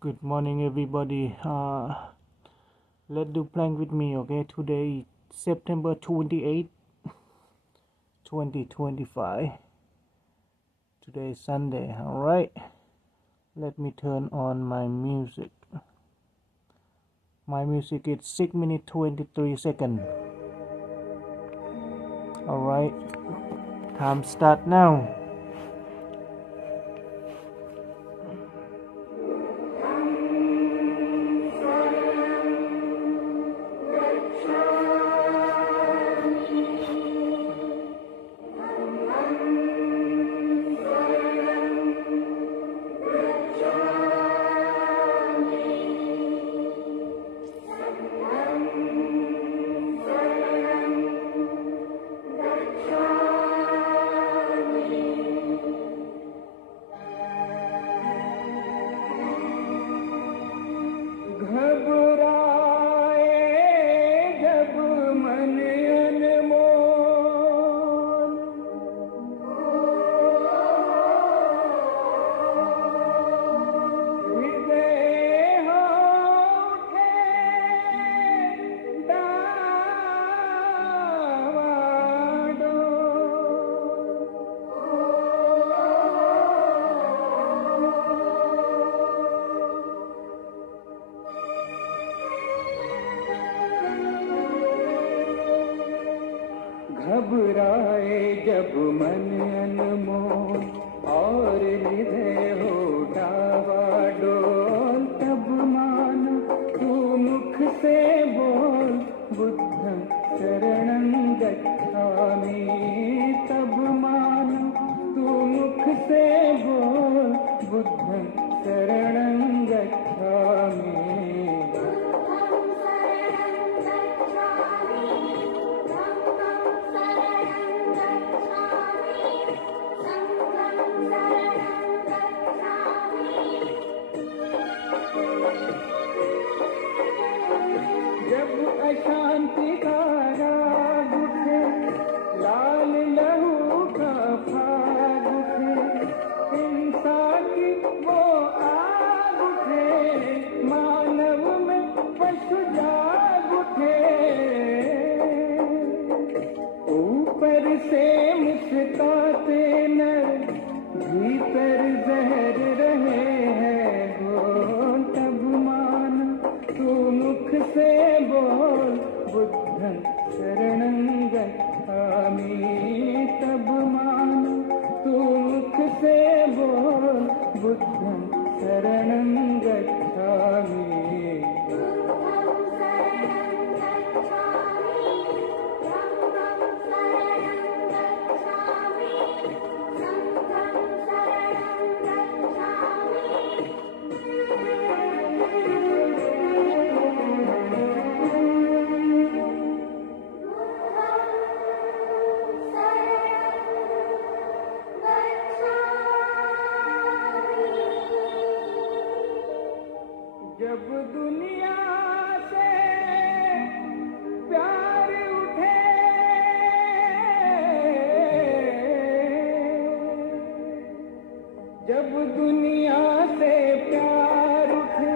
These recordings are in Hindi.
Good morning, everybody. Let's do plank with me, okay? Today, September 28, 2025. Today is Sunday, alright? Let me turn on my music. My music is 6 minutes 23 seconds. Alright, time start now. घबराए जब मन अनमोल और हृदय हो डावाडोल, तब मानो तू मुख से बोल बुद्धं शरणं गच्छामि। तब मानो तू मुख से बोल बुद्धं शरणं गच्छामि। जब अशांति का राग उठे, लाल लहू का फाग उठे, हिंसा की वो आग उठे, मानव में पशु जाग उठे। ऊपर से मुस्कुराते नर, भीतर जहर रहे हैं घोल। तब मान तू मुख से बोल बुद्धं शरणं गच्छामि। तब मान तू मुख से बोल बुद्धं शरणं गच्छामि। जब दुनिया से प्यार उठे, जब दुनिया से प्यार उठे,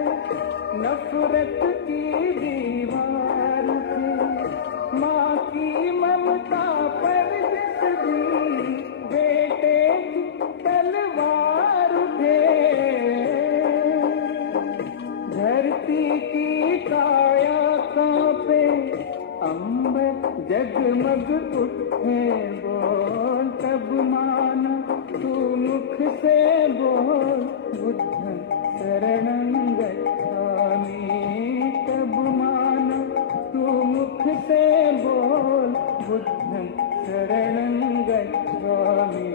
नफरत की दीवार उठे, माँ की ममता पर जिस दिन बेटे की तलवार उठे। धरती की काया कांपे, अंबर जगमग उठे बोल। तब मानो तू मुख से बोल बुद्धं शरणं गच्छामि। तब मानो तू मुख से बोल बुद्धं शरणं गच्छामि।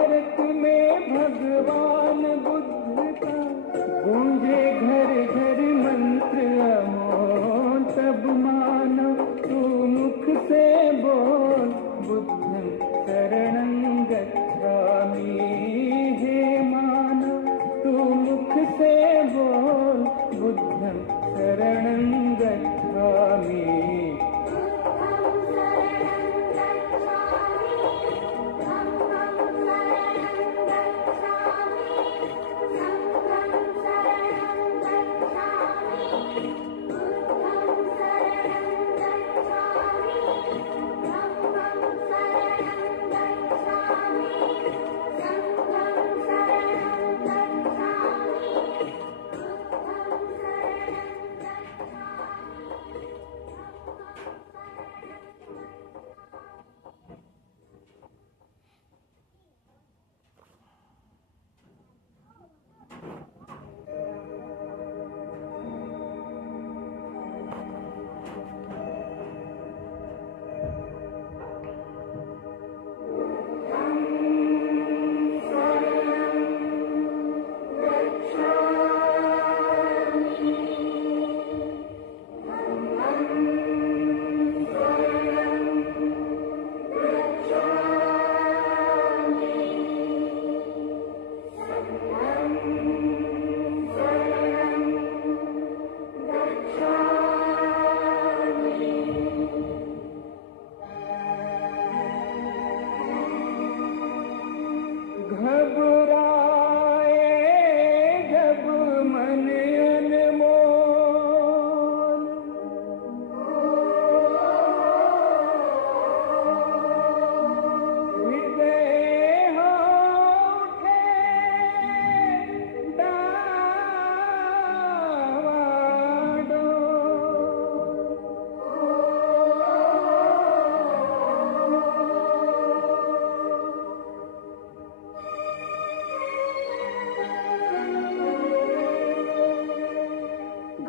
भारत में भगवान बुद्ध का गूंजे घर घर मंत्र अमोल, तब मानो तू मुख से बोल बुद्धं शरणं गच्छामि। हे मानो तू मुख से बोल बुद्धं शरणं गच्छामि।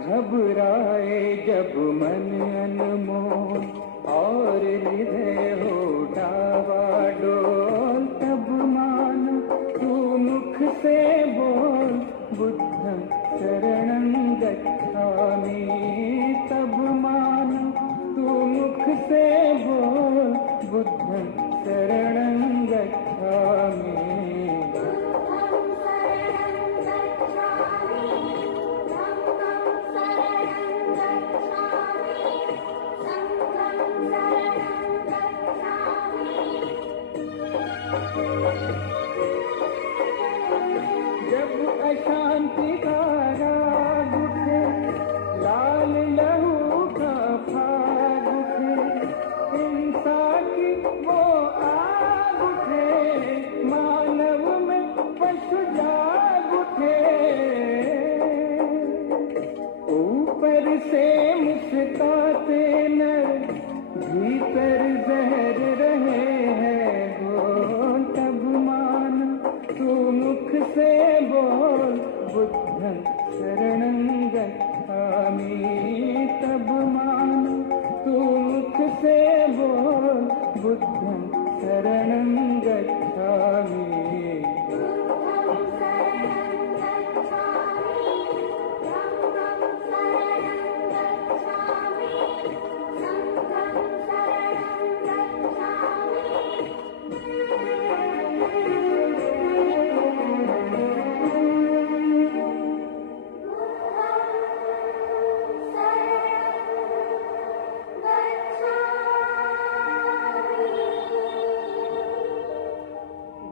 घबराए जब मन अनमोल और हृदय हो डावाडोल, तब मानो तू मुख से बोल बुद्धं शरणं गच्छामि। तब मानो तू मुख से बोल बुद्धं शरणं गच्छामि। जब अशांति का राग उठे, लाल लहू का फाग उठे, हिंसा की वो आग उठे, मानव में पशु जाग उठे। ऊपर से मुस्कुराते नर, भीतर जहर रहे हैं घोल, तब मान तू मुख से बोल बुद्धं शरणं गच्छामि। तब मान तू मुख से बोल बुद्धं शरणं गच्छामि।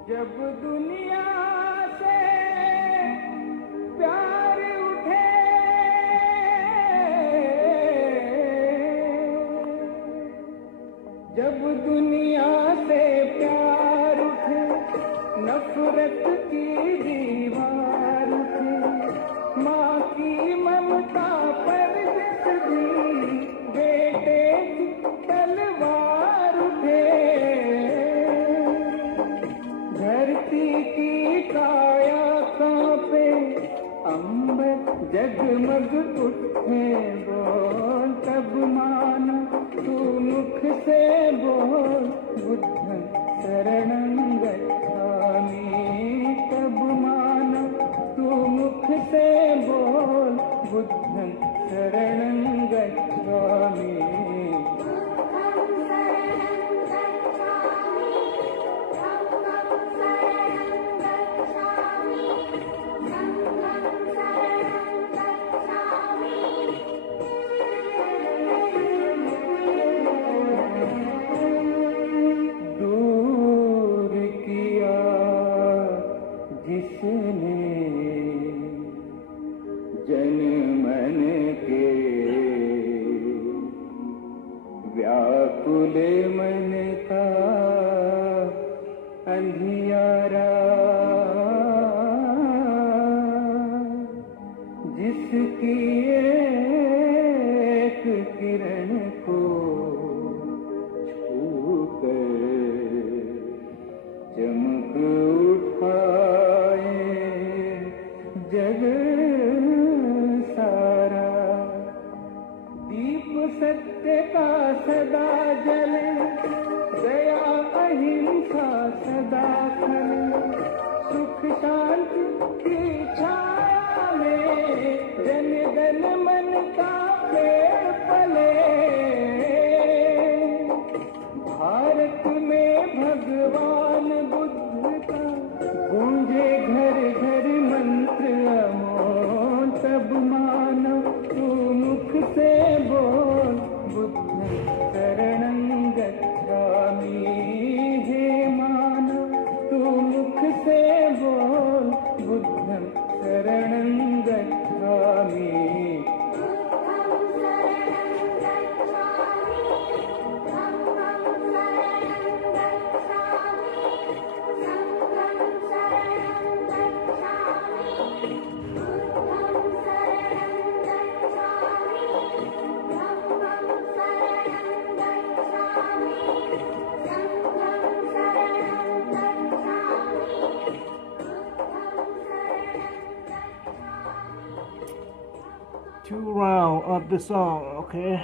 जब दुनिया से प्यार उठे, जब दुनिया से प्यार उठे, नफरत की दीवार उठे, माँ की ममता पर जिस दी बेटे की तलवार उठे। धरती की काया कांपे, अंबर जगमग उठे बोल, तब मानो तू मुख से बोल बुद्धं शरणं गच्छामि। सुख शांति की छाया में जन गण मन का पेड़ पले। भारत में भगवान बुद्ध का गूंजे घर घर मंत्र अमोल। तब मानो तू मुख से बोल बुद्धं शरणं गच्छामि। हे मानो तू मुख से बोल बुद्धं शरणं गच्छामि। Two rounds of the song, okay?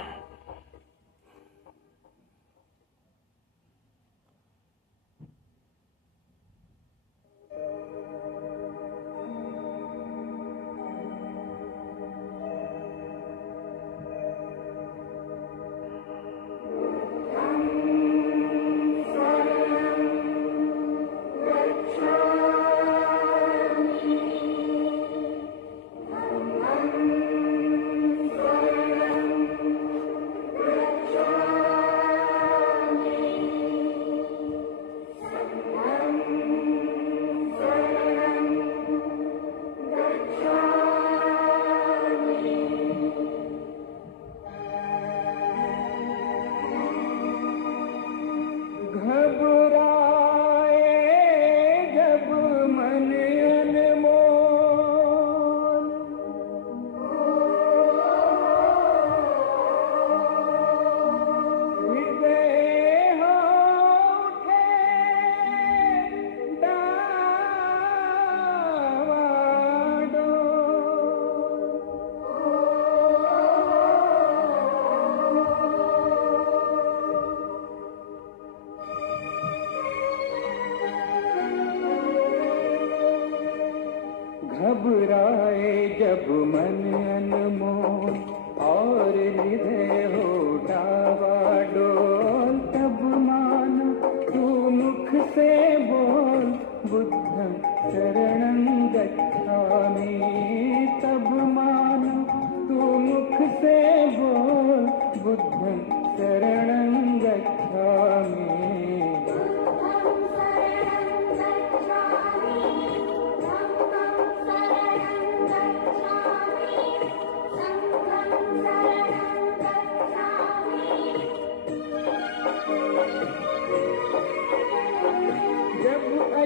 घबराए जब मन अनमोल और हृदय हो डावाडोल। तब मानो तू मुख से बोल बुद्धं शरणं गच्छामि। तब मानो तू मुख से बोल बुद्धं शरणं गच्छामि।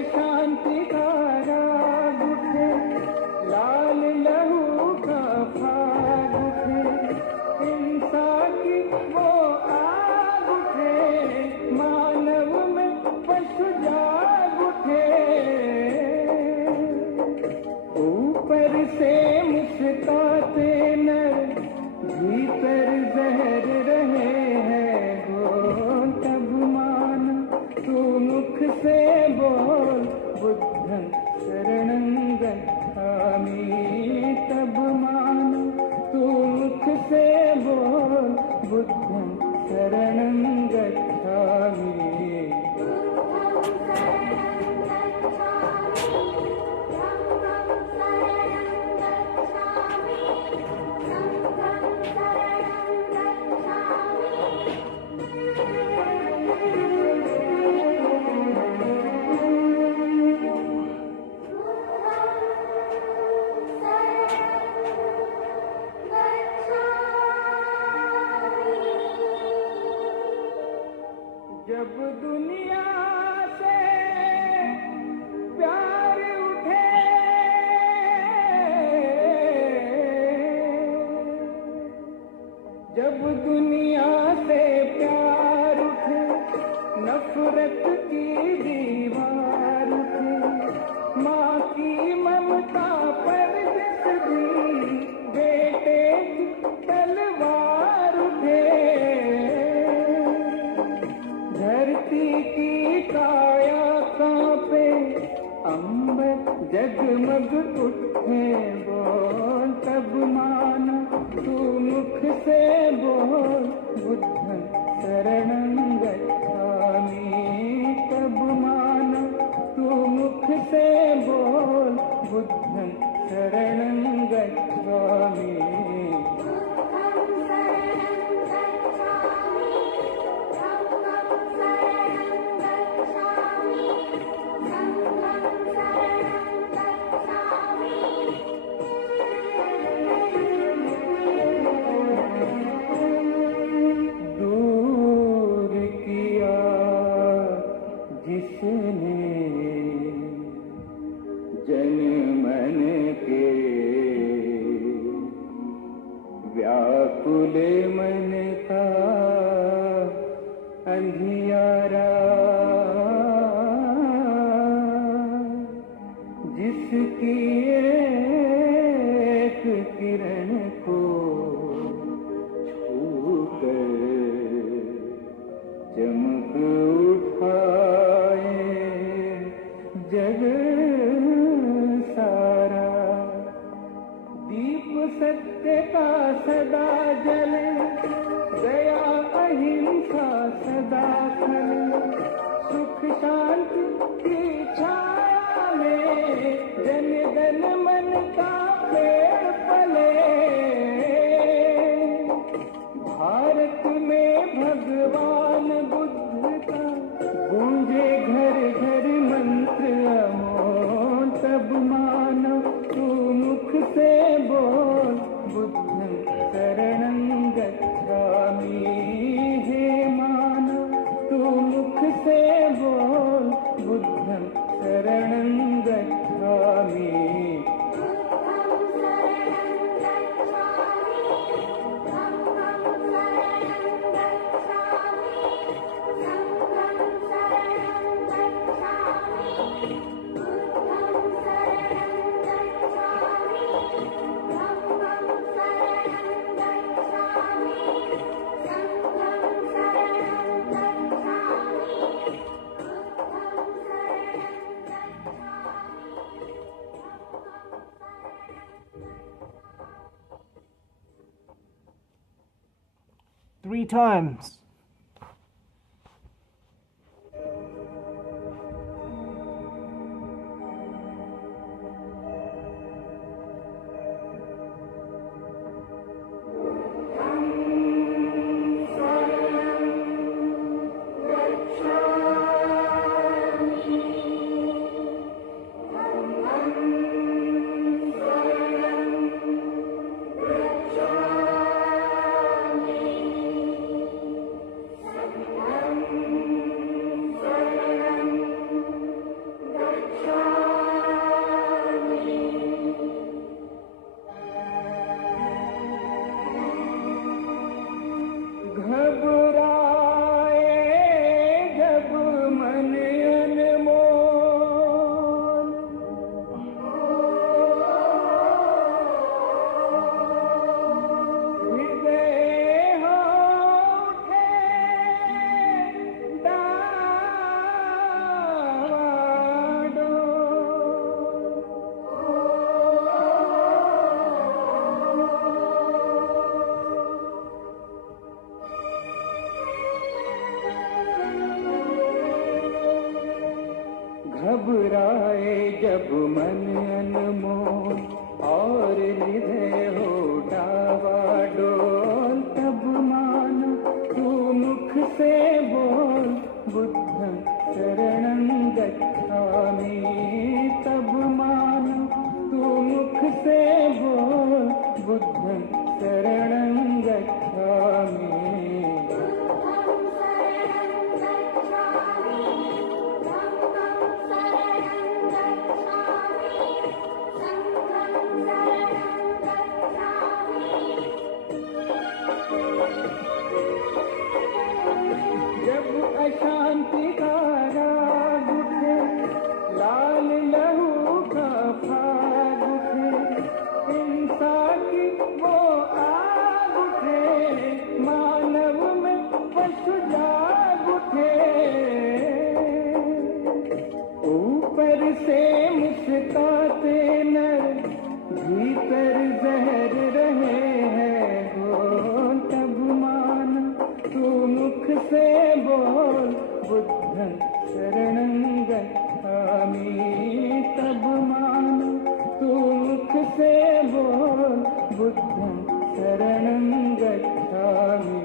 शांति का राग उठे, लाल लहू का फाग उठे, हिंसा की वो आग उठे, मानव में पशु जाग उठे। ऊपर से मुस्कुराते नर, भीतर जहर रहे हैं घोल। तब मान तू मुख से बोल बुद्धं शरणं गच्छामि। तब मानो तू मुख से बोल बुद्धं शरणं गच्छामि। जब दुनिया से प्यार उठे, जब दुनिया से प्यार उठे, नफरत की दीवार उठे, माँ की ममता पर जिस दिन बेटे की तलवार उठे। धरती की काया कांपे, अंबर जगमग उठे बोल तब मानो तू मुख से बोल बुद्धं शरणं गच्छामि तब मानो तू मुख से बोल बुद्धं शरणं गच्छामि व्याकुल मन का अंधियारा जिसकी एक किरण को छूकर चमक उठाए जग सारा दीप सत्य का सदा जले दया अहिंसा सदा खले सुख शांति की छाया में जन जन मन का पेड़ पले भारत में भगवान बुद्ध का गूंजे घर घर मंत्र अमोल तब मानो तू मुख से बोल बुद्धं शरणं गच्छामि हे मानो तू मुख से बोल बुद्धं शरणं गच्छामि Three times. घबराए जब मन अनमोल और हृदय हो डावाडोल तब मानो तू मुख से बोल बुद्धं शरणं गच्छामि तब मानो तू मुख से बोल बुद्धं शरणं गच्छामि शरणं गच्छामि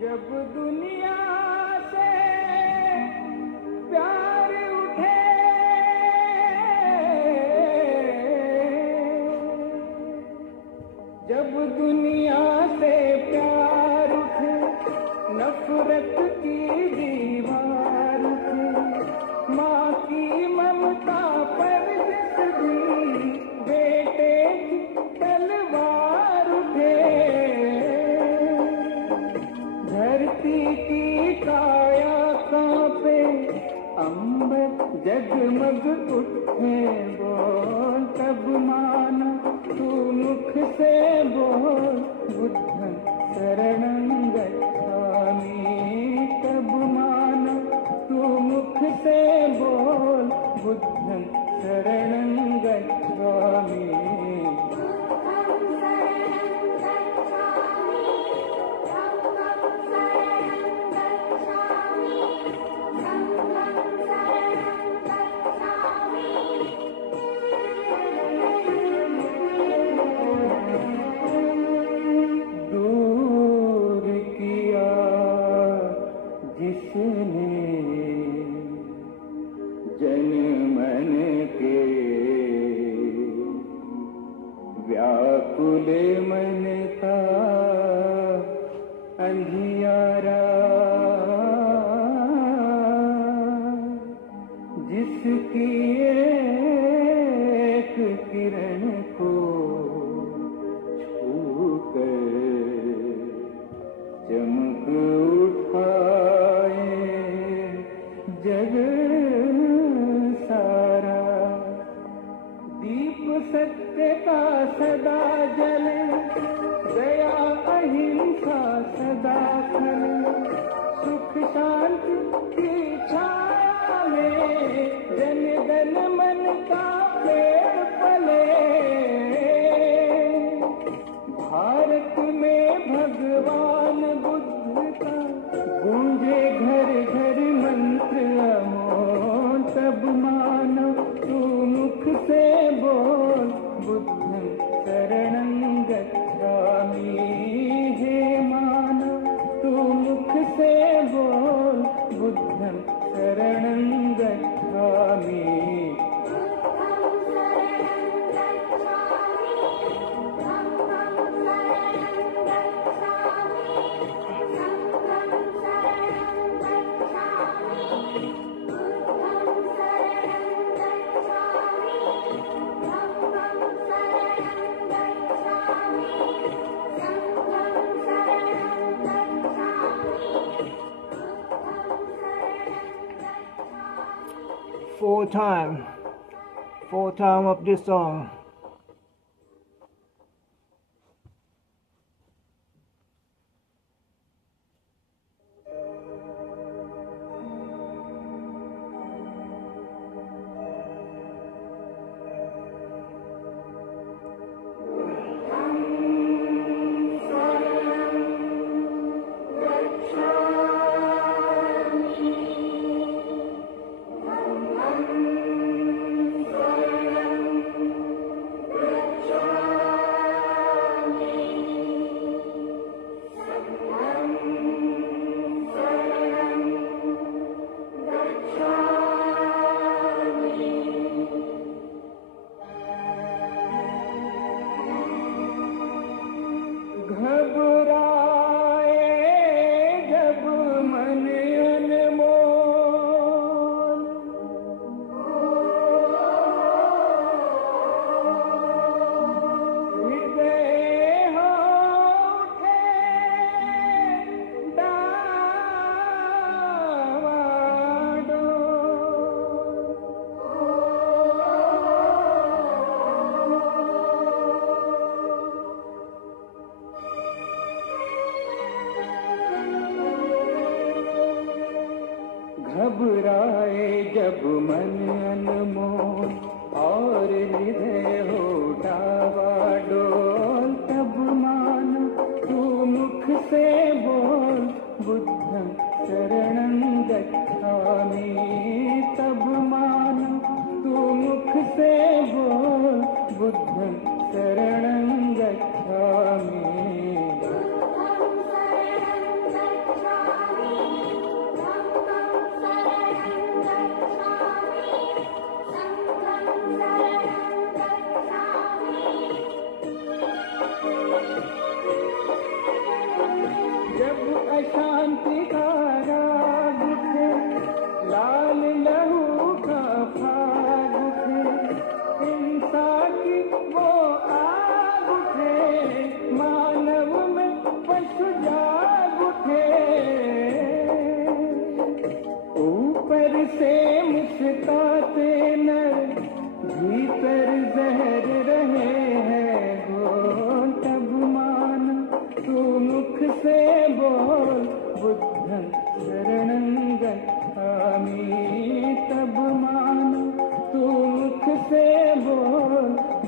जब दुनिया से प्यार उठे जब दुनिया से प्यार उठे नफरत की दीवार उठे माँ की ममता पर जिस दिन बेटे की तलवार उठे धरती की काया कांपे अंबर जगमग उठे बोल तब मानो तू मुख से बोल बुद्धं शरणं गच्छामि तब मानो तू मुख से बोल बुद्धं शरणं गच्छामि दूर किया जिसने जन मन के व्याकुल मन का अंधियारा जिसकी एक किरण को छूकर चमक उठाए जग सारा दीप सत्य का सदा जले दया अहिंसा सदा फले सुख शांति की छाया में जन गण मन का पेड़ पले भारत में भगवान बुद्ध का गूंजे घर घर मंत्र अमोल तब मानो तू मुख से बोल बुद्धं शरणं गच्छामि हे मानो तू मुख से बोल बुद्धं शरणं गच्छामि four time of this song.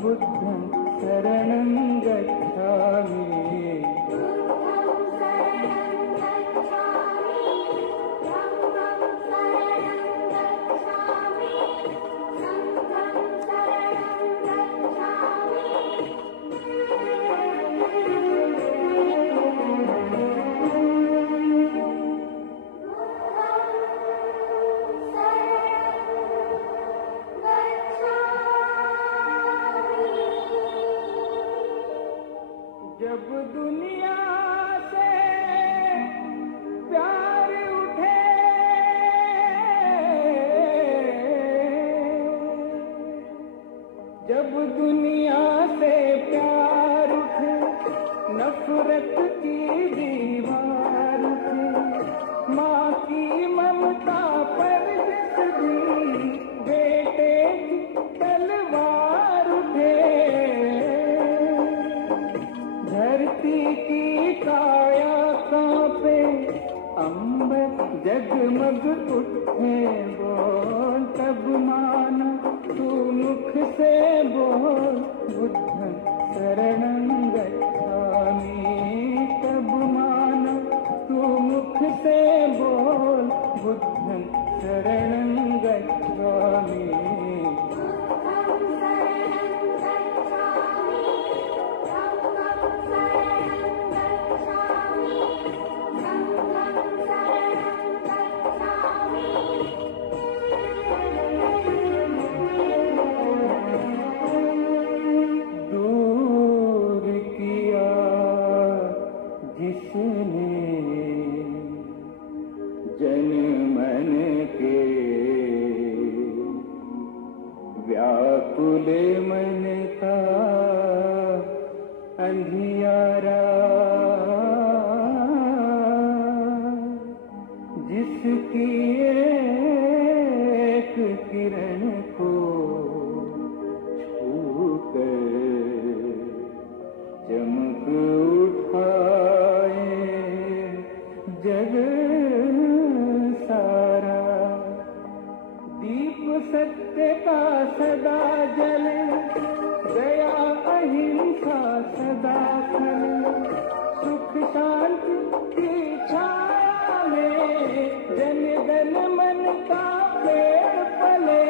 बुद्धं शरणं गच्छामि जब दुनिया से प्यार उठे जब दुनिया से प्यार उठे नफरत की दीवार उठे माँ की ममता पर जिस दी बेटे की तलवार उठे धरती की काया कांपे अंबर जगमग उठे बोल तब मानो तू मुख से बोल बुद्धं शरणं गच्छामि तब मानो तू मुख से बोल बुद्धं शरणं गच्छामि जन मन के व्याकुल मन का अंधियारा जिसकी एक किरण को छूकर चमक उठाए जग सारा दीप सत्य का सदा जले दया अहिंसा सदा फले सुख शांति की छाया में जन गण मन का पेड़ पले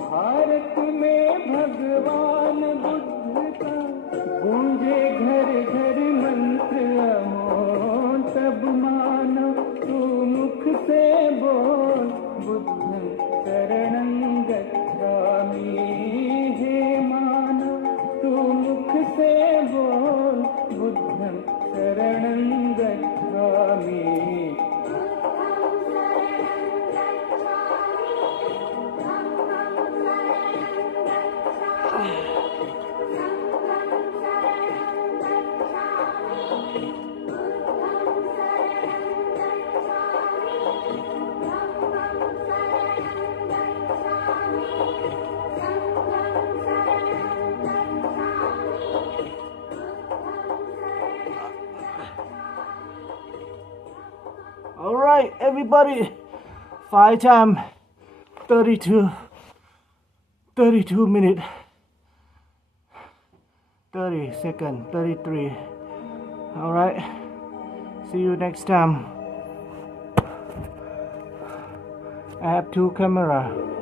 भारत में भगवान बुद्ध का गूंजे घर घर मंत्र अमोल तब मानो तू मुख से बोल बुद्धं शरणं गच्छामि हे मानो तू मुख से बोल बुद्धं शरणं गच्छामि All right, everybody. 5 time, 32 minute, 30 second, 33. All right. See you next time. I have 2 camera.